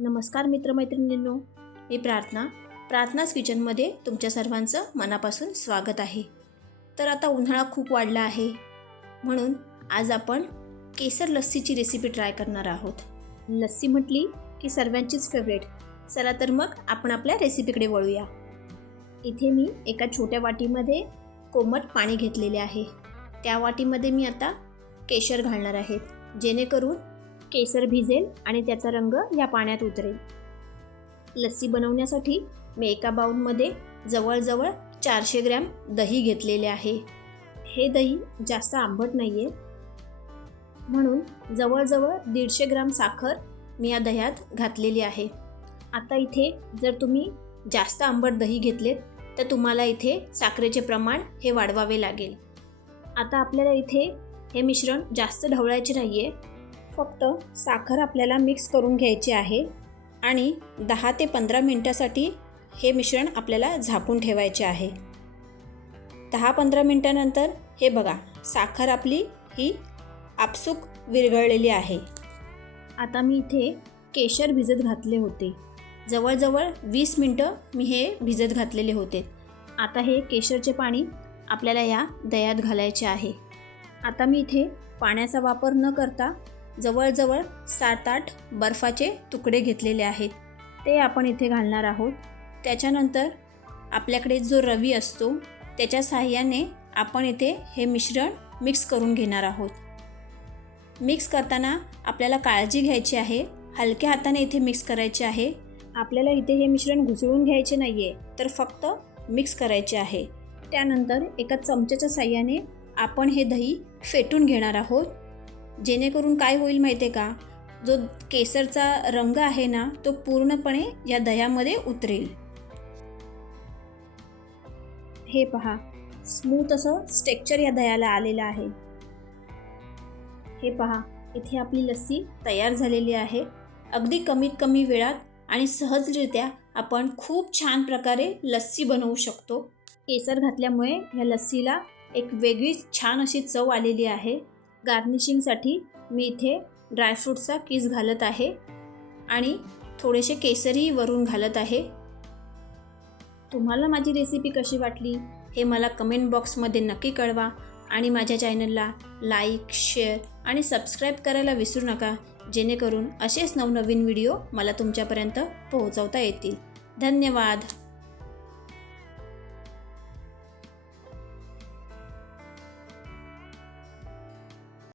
नमस्कार मित्रमैत्रिणींनो मी प्रार्थना. प्रार्थनाच किचनमध्ये तुमच्या सर्वांचं मनापासून स्वागत आहे. तर आता उन्हाळा खूप वाढला आहे. म्हणून आज आपण केसर लस्सीची रेसिपी ट्राय करणार आहोत. लस्सी म्हटली की सर्वांचीच फेवरेट चला तर मग आपण आपल्या रेसिपीकडे वळूया. इथे मी एका छोट्या वाटीमध्ये कोमट पाणी घेतलेले आहे. त्या वाटीमध्ये मी आता केशर घालणार आहेत जेणेकरून केसर भिजेल आणि त्याचा रंग या पाण्यात उतरेल. लस्सी बनवण्यासाठी मी एका बाऊलमध्ये जवळजवळ चारशे ग्रॅम दही घेतलेले आहे. हे दही जास्त आंबट नाही आहे म्हणून जवळजवळ दीडशे ग्राम साखर मी या दह्यात घातलेली आहे. आता इथे जर तुम्ही जास्त आंबट दही घेतलेत तर तुम्हाला इथे साखरेचे प्रमाण हे वाढवावे लागेल. आता आपल्याला इथे हे मिश्रण जास्त ढवळायचे नाही आहे फक्त साखर आपल्याला मिक्स करून घ्यायची आहे आणि दहा ते पंधरा मिनटासाठी हे मिश्रण आपल्याला झाकून ठेवायचे आहे. दहा पंधरा मिनटानंतर हे बघा साखर आपली ही आपसूक विरघळलेली आहे. आता मी इथे केशर भिजत घातले होते. जवळजवळ वीस मिनटं मी हे भिजत घातलेले होते. आता हे केशरचे पाणी आपल्याला या दह्यात घालायचे आहे. आता मी इथे पाण्याचा वापर न करता जवळजवळ सात आठ बर्फाचे तुकडे घेतलेले आहेत. ते आपण इथे घालणार आहोत. त्याच्यानंतर आपल्याकडे जो रवी असतो त्याच्या साहाय्याने आपण इथे हे मिश्रण मिक्स करून घेणार आहोत. मिक्स करताना आपल्याला काळजी घ्यायची आहे. हलक्या हाताने इथे मिक्स करायचे आहे. आपल्याला इथे हे मिश्रण घुसळून घ्यायचे नाही आहे तर फक्त मिक्स करायचे आहे. त्यानंतर एका चमच्याच्या साह्याने आपण हे दही फेटून घेणार आहोत. जेणेकरून काय होईल माहिती आहे का? जो केसरचा रंग आहे ना तो पूर्णपणे या दह्यामध्ये उतरेल. हे पहा स्मूथ असं स्टेक्चर या दह्याला आलेलं आहे. हे पहा इथे आपली लस्सी तयार झालेली आहे. अगदी कमीत कमी वेळात आणि सहजरित्या आपण खूप छान प्रकारे लस्सी बनवू शकतो. केसर घातल्यामुळे ह्या लस्सीला एक वेगळीच छान अशी चव आलेली आहे. गार्निशिंगसाठी मी इथे ड्रायफ्रूटचा किस घालत आहे आणि थोडेसे केसरही वरून घालत आहे. तुम्हाला माझी रेसिपी कशी वाटली हे मला कमेंट बॉक्समध्ये नक्की कळवा आणि माझ्या चॅनलला लाईक शेअर आणि सबस्क्राईब करायला विसरू नका जेणेकरून असेच नवनवीन व्हिडिओ मला तुमच्यापर्यंत पोहोचवता येतील. धन्यवाद!